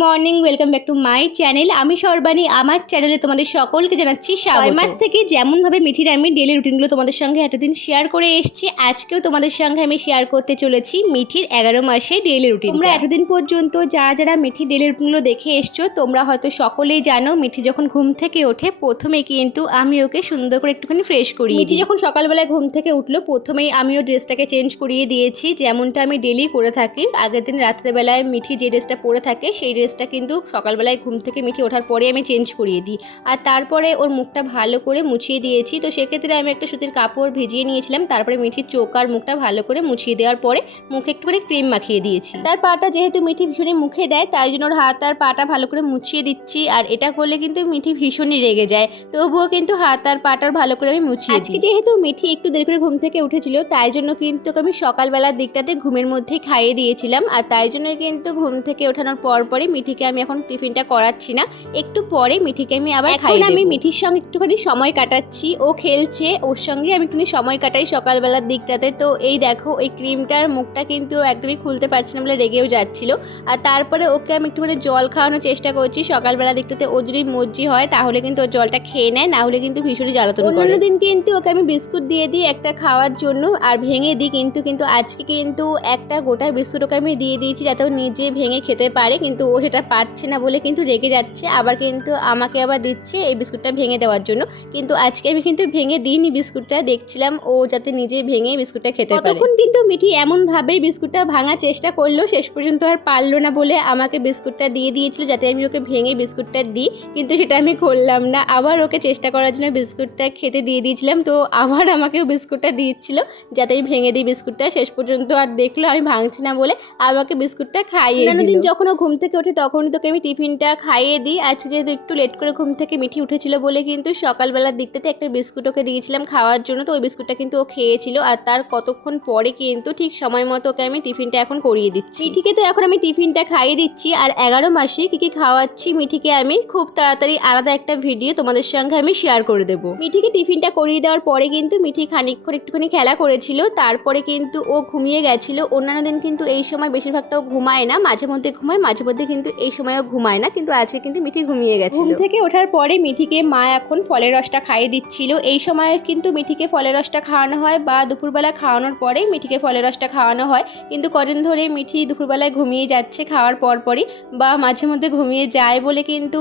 Morning, welcome back to my channel. আমি সর্বাণী, আমার চ্যানেলে তোমাদের সকলকে জানাচ্ছি স্বাগত। 6 মাস থেকে যেমনভাবে মিঠির আমি ডেলি রুটিনগুলো তোমাদের সঙ্গে এতদিন শেয়ার করে এসেছি, আজকেও তোমাদের সঙ্গে আমি শেয়ার করতে চলেছি মিঠির 11 মাসে ডেলি রুটিন। তোমরা এতদিন পর্যন্ত যারা মিঠির ডেলি রুটিনগুলো দেখে এসছো, তোমরা হয়তো সকলেই জানো মিঠি যখন ঘুম থেকে ওঠে প্রথমে কিন্তু আমি ওকে সুন্দর করে একটুখানি ফ্রেশ করি। মিঠি যখন সকালবেলায় ঘুম থেকে উঠলো প্রথমেই আমি ওর ড্রেসটাকে চেঞ্জ করিয়ে দিয়েছি, যেমনটা আমি ডেলি করে থাকি। আগের দিন রাত্রেবেলায় মিঠি যে ড্রেসটা পরে থাকে সেই ড্রেসটা কিন্তু সকালবেলায় ঘুম থেকে মিঠি ওঠার পরে আমি চেঞ্জ করিয়ে দিই, আর তারপরে ওর মুখটা ভালো করে মুছিয়ে দিয়েছি। তো সেক্ষেত্রে আমি একটা সুতির কাপড় ভিজিয়ে নিয়েছিলাম, তারপরে মিঠির চোখ আর মুখটা ভালো করে মুছিয়ে দেওয়ার পরে মুখে একটুখানি ক্রিম মাখিয়ে দিয়েছি। তার পাটা যেহেতু মিঠি ভীষণই মুখে দেয়, তাই জন্য ওর হাত আর পাটা ভালো করে মুছিয়ে দিচ্ছি। আর এটা করলে কিন্তু মিঠি ভীষণই রেগে যায়, তবুও কিন্তু হাত আর পাটার ভালো করে আমি মুছিয়ে দিই। যেহেতু মিঠি একটু দেরি করে ঘুম থেকে উঠেছিল, তাই জন্য কিন্তু আমি সকালবেলার দিকটাতে ঘুমের মধ্যেই খাইয়ে দিয়েছিলাম। আর তাই জন্য কিন্তু ঘুম থেকে ওঠানোর পরই মিঠিকে আমি এখন টিফিনটা করাচ্ছি না, একটু পরে মিঠিকে আমি আবার খাইয়ে দেব। আমি মিঠির সঙ্গে একটুখানি সময় কাটাচ্ছি, ও খেলছে, ওর সঙ্গে আমি একটুখানি সময় কাটাই সকালবেলার দিকটাতে। তো এই দেখো এই ক্রিমটার মুখটা কিন্তু একদমই খুলতে পারছি না বলে রেগেও যাচ্ছিল। আর তারপরে ওকে আমি একটুখানি জল খাওয়ানোর চেষ্টা করছি সকালবেলা দিকটাতে। ও যদি মর্জি হয় তাহলে কিন্তু ওর জলটা খেয়ে নেয়, না হলে কিন্তু ভীষণই জ্বালাতন করে। অন্যান্য দিন কিন্তু ওকে আমি বিস্কুট দিয়ে দিই একটা খাওয়ার জন্য আর ভেঙে দিই, কিন্তু আজকে কিন্তু একটা গোটা বিস্কুট ওকে আমি দিয়ে দিয়েছি যাতে ও নিজে ভেঙে খেতে পারে, কিন্তু ও সেটা পারছে না বলে কিন্তু রেগে যাচ্ছে। আবার কিন্তু আমাকে আবার দিচ্ছে এই বিস্কুটটা ভেঙে দেওয়ার জন্য, কিন্তু আজকে আমি কিন্তু ভেঙে দিইনি বিস্কুটটা, দেখছিলাম ও যাতে নিজে ভেঙে বিস্কুটটা খেতে পারে। তখন কিন্তু মিঠি এমনভাবেই বিস্কুটটা ভাঙার চেষ্টা করলো, শেষ পর্যন্ত আর পারলো না বলে আমাকে বিস্কুটটা দিয়ে দিয়েছিল যাতে আমি ওকে ভেঙে বিস্কুটটা দিই, কিন্তু সেটা আমি করলাম না। আবার ওকে চেষ্টা করার জন্য বিস্কুটটা খেতে দিয়ে দিয়েছিলাম, তো আবার আমাকেও বিস্কুটটা দিচ্ছিল যাতে আমি ভেঙে দিই বিস্কুটটা। শেষ পর্যন্ত আর দেখলো আমি ভাঙছি না বলে আমাকে বিস্কুটটা খাইয়ে দিল। দিন যখন ও ঘুম থেকে ওঠে তখনই তোকে আমি টিফিনটা খাইয়ে দিই। আজকে যেহেতু একটু লেট করে ঘুম থেকে মিঠি উঠেছিল বলে কিন্তু সকালবেলার দিকটাতে একটা বিস্কুট ওকে দিয়েছিলাম খাওয়ার জন্য, তো ওই বিস্কুটটা কিন্তু ও খেয়েছিল। আর তার কতক্ষণ পরে কিন্তু ঠিক সময় মতো ওকে আমি টিফিনটা এখন করিয়ে দিচ্ছি। মিঠিকে তো এখন আমি টিফিনটা খাইয়ে দিচ্ছি, আর 11 মাসে কী খাওয়াচ্ছি মিঠিকে আমি খুব তাড়াতাড়ি আলাদা একটা ভিডিও তোমাদের সঙ্গে আমি শেয়ার করে দেবো। মিঠিকে টিফিনটা করিয়ে দেওয়ার পরে কিন্তু মিঠি খানিকক্ষণ একটুখানি খেলা করেছিল, তারপরে কিন্তু ও ঘুমিয়ে গেছিল। অন্যান্য দিন কিন্তু এই সময় বেশিরভাগটাও ঘুমায় না, মাঝে মধ্যে ঘুমায়, মাঝে মধ্যে কিন্তু এই সময়ও ঘুমায় না, কিন্তু আজকে কিন্তু মিঠি ঘুমিয়ে গেছে। ঘুম থেকে ওঠার পরে মিঠিকে মা এখন ফলের রসটা খাইয়ে দিচ্ছিল। এই সময় কিন্তু মিঠিকে ফলের রসটা খাওয়ানো হয়, বা দুপুরবেলা খাওয়ানোর পরে মিঠিকে ফলের রসটা খাওয়ানো হয়। কিন্তু কদিন ধরে মিঠি দুপুরবেলায় ঘুমিয়ে যাচ্ছে খাওয়ার পরই, বা মাঝে মধ্যে ঘুমিয়ে যায় বলে কিন্তু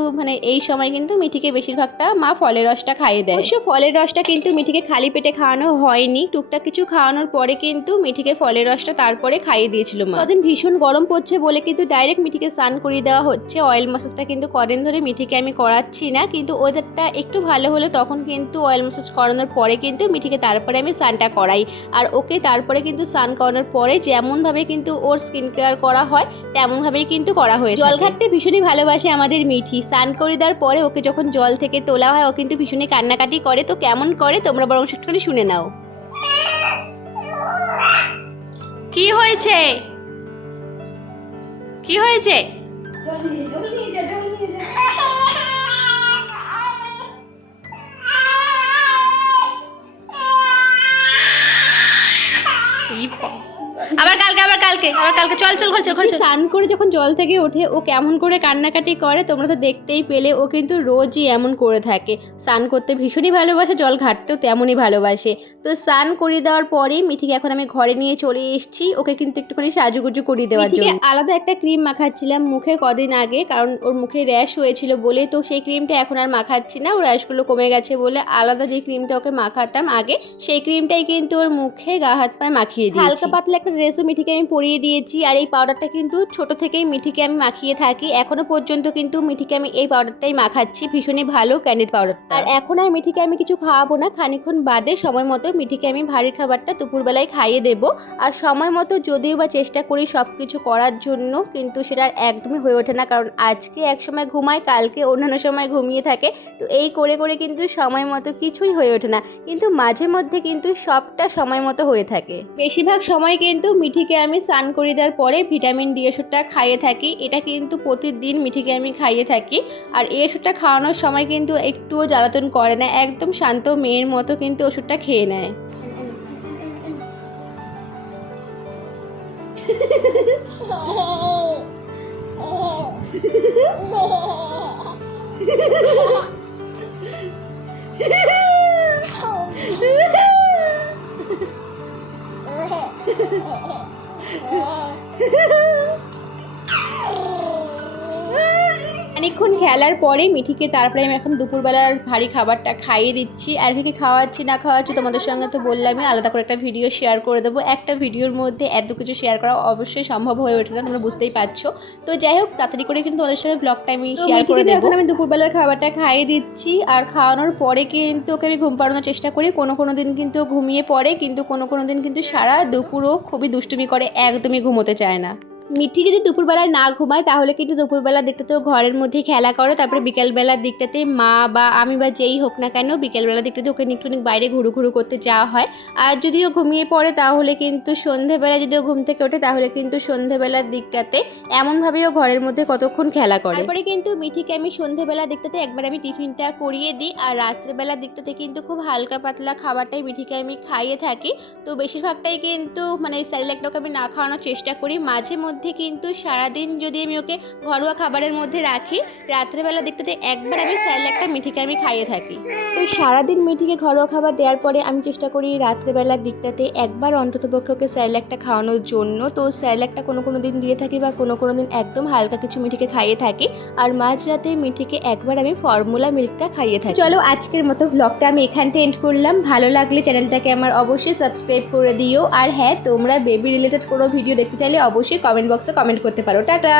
এই সময় কিন্তু মিঠিকে বেশিরভাগটা মা ফলের রসটা খাইয়ে দেয়। অবশ্য ফলের রসটা কিন্তু মিঠিকে খালি পেটে খাওয়ানো হয়নি, টুকটাক কিছু খাওয়ানোর পরে কিন্তু মিঠিকে ফলের রসটা তারপরে খাইয়ে দিয়েছিল মা। কদিন ভীষণ গরম পড়ছে বলে কিন্তু ডাইরেক্ট মিঠিকে স্নান করিয়ে দেওয়া হচ্ছে। অয়েল ম্যাসাজটা কিন্তু কদিন ধরে মিঠিকে আমি করাচ্ছি না, কিন্তু ওদেরটা একটু ভালো হলে তখন কিন্তু অয়েল ম্যাসাজ করানোর পরে কিন্তু মিঠিকে তারপরে আমি স্নানটা করাই। আর ওকে তারপরে কিন্তু স্নান করানোর পরে যেমনভাবে কিন্তু ওর স্কিন কেয়ার করা হয় তেমনভাবেই কিন্তু করা হয়েছে। জল ঘাটতে ভীষণই ভালোবাসে আমাদের মিঠি। স্নান করে দেওয়ার পরে ওকে যখন জল থেকে তোলা হয় ও কিন্তু ভীষণই কান্নাকাটি করে। তো কেমন করে তোমরা বরং একটুখানি শুনে নাও। কি হয়েছে? কি হয়েছে? আবার কালকে চল স্নান করে যখন জল থেকে ওঠে ও কেমন করে কান্নাকাটি করে তোমরা তো দেখতেই পেলে। ও কিন্তু রোজই এমন করে থাকে, স্নান করতে ভীষণই ভালোবাসে, জল ঘাটতেও তেমনই ভালোবাসে। তো স্নান করিয়ে দেওয়ার পরেই মিঠিকে এখন আমি ঘরে নিয়ে চলে এসেছি ওকে কিন্তু একটুখানি সাজুগুজু করিয়ে দেওয়ার জন্য। আলাদা একটা ক্রিম মাখাচ্ছিলাম মুখে কদিন আগে, কারণ ওর মুখে র্যাশ হয়েছিল বলে, তো সেই ক্রিমটা এখন আর মাখাচ্ছি না। ওর র্যাশগুলো কমে গেছে বলে আলাদা যে ক্রিমটা ওকে মাখাতাম আগে সেই ক্রিমটাই কিন্তু ওর মুখে গা হাত পায়ে মাখিয়ে দিয়েছি। হালকা পাতলা একটা ড্রেসও মিঠিকে আমি পরিয়ে দিয়েছি। আর এই পাউডারটা কিন্তু ছোট থেকেই মিঠিকে আমি মাখিয়ে থাকি, এখনো পর্যন্ত কিন্তু মিঠিকে আমি এই পাউডারটাই মাখাচ্ছি, ভীষণই ভালো ক্যান্ডিড পাউডারটা। আর এখন আর মিঠিকে আমি কিছু খাওয়াবো না, খানিকক্ষণ বাদে সময় মতো মিঠিকে আমি ভারী খাবারটা দুপুরবেলায় খাইয়ে দেবো। আর সময় মতো যদিও বা চেষ্টা করি সব কিছু করার জন্য, কিন্তু সেটা আর একদমই হয়ে ওঠে না, কারণ আজকে এক সময় ঘুমায়, কালকে অন্যান্য সময় ঘুমিয়ে থাকে। তো এই করে কিন্তু সময় মতো কিছুই হয়ে ওঠে না, কিন্তু মাঝে মধ্যে কিন্তু সবটা সময় মতো হয়ে থাকে। বেশিরভাগ সময় কিন্তু মিঠিকে আমি স্নান করিয়ে দেওয়ার পরে ভিটামিন ডি ওষুধটা খাইয়ে থাকি, এটা কিন্তু প্রতিদিন মিঠিকে আমি খাইয়ে থাকি। আর এই ওষুধটা খাওয়ানোর সময় কিন্তু একটুও জ্বালাতন করে না, একদম শান্ত মেয়ের মতো কিন্তু ওষুধটা খেয়ে নেয়। অনেকক্ষণ খেলার পরে মিঠিকে তারপরে আমি এখন দুপুরবেলার ভারী খাবারটা খাইয়ে দিচ্ছি। আর কি খাওয়াচ্ছি না খাওয়াচ্ছি তোমাদের সঙ্গে তো বললামই, আলাদা করে একটা ভিডিও শেয়ার করে দেবো। একটা ভিডিওর মধ্যে এত কিছু শেয়ার করা অবশ্যই সম্ভব হয়ে ওঠে না, তোমরা বুঝতেই পারছো। তো যাই হোক, তাড়াতাড়ি করে কিন্তু তোমাদের সঙ্গে ব্লগটা আমি শেয়ার করে দেবো। এখন আমি দুপুরবেলার খাবারটা খাইয়ে দিচ্ছি, আর খাওয়ানোর পরে কিন্তু ওকে আমি ঘুম পাড়ানোর চেষ্টা করি। কোনো দিন কিন্তু ঘুমিয়ে পড়ে, কিন্তু কোনো দিন কিন্তু সারা দুপুরও খুবই দুষ্টুমি করে, একদমই ঘুমোতে চায় না। মিঠি যদি দুপুরবেলা না ঘুমায় তাহলে কিন্তু দুপুরবেলার দিকটাতেও ঘরের মধ্যেই খেলা করে, তারপরে বিকেলবেলার দিকটাতে মা বা আমি বা যেই হোক না কেন বিকেলবেলার দিকটাতে ওকে একটু বাইরে ঘুরু করতে যাওয়া হয়। আর যদিও ঘুমিয়ে পড়ে তাহলে কিন্তু সন্ধেবেলা যদিও ঘুম থেকে ওঠে তাহলে কিন্তু সন্ধেবেলার দিকটাতে এমনভাবেও ঘরের মধ্যে কতক্ষণ খেলা করে। তারপরে কিন্তু মিঠিকে আমি সন্ধেবেলার দিকটাতে একবার আমি টিফিনটা করিয়ে দিই, আর রাত্রেবেলার দিকটাতে কিন্তু খুব হালকা পাতলা খাবারটাই মিঠিকে আমি খাইয়ে থাকি। তো বেশিরভাগটাই কিন্তু মানে স্যারেলাকটাকে আমি না খাওয়ানোর চেষ্টা করি। মাঝে মধ্যে কিন্তু সারাদিন যদি আমি ওকে ঘরোয়া খাবারের মধ্যে রাখি, রাত্রেবেলা দিকটাতে একবার আমি স্যারেলাকটা মিঠিকে আমি খাইয়ে থাকি। তো সারাদিন মিঠিকে ঘরোয়া খাবার দেওয়ার পরে আমি চেষ্টা করি রাত্রেবেলার দিকটাতে একবার অন্ততপক্ষে ওকে স্যারেলাকটা খাওয়ানোর জন্য। তো স্যারেলাকটা কোনো দিন দিয়ে থাকি বা কোনো দিন একদম হালকা কিছু মিঠিকে খাইয়ে থাকি, আর মাঝরাতে মিঠিকে একবার আমি ফর্মুলা মিল্কটা খাইয়ে থাকি। চলো আজকের মতো ব্লগটা আমি এখানটা এন্ড করলাম। ভালো লাগলে চ্যানেলটাকে আমার অবশ্যই সাবস্ক্রাইব করে দিও। আর হ্যাঁ, তোমরা বেবি রিলেটেড কোনো ভিডিও দেখতে চাইলে অবশ্যই কমেন্ট বক্সে কমেন্ট করতে পারো। টাটা।